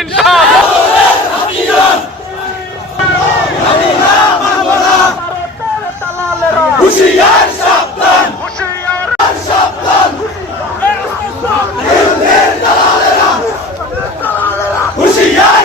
ইনশাআল্লাহ। হুশিয়ার সাবধান। হুঁশিয়ার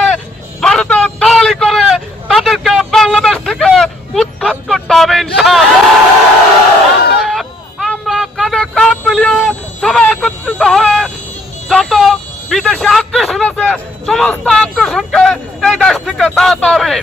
দালালি করে তাদেরকে বাংলাদেশ থেকে উৎখাত করতে হবে আমরা কাঁধে কাঁধ মিলিয়ে সবাই একত্রিত হয়ে যত বিদেশি আকর্ষণ আছে, সমস্ত আকর্ষণকে এই দেশ থেকে তাড়াতে হবে।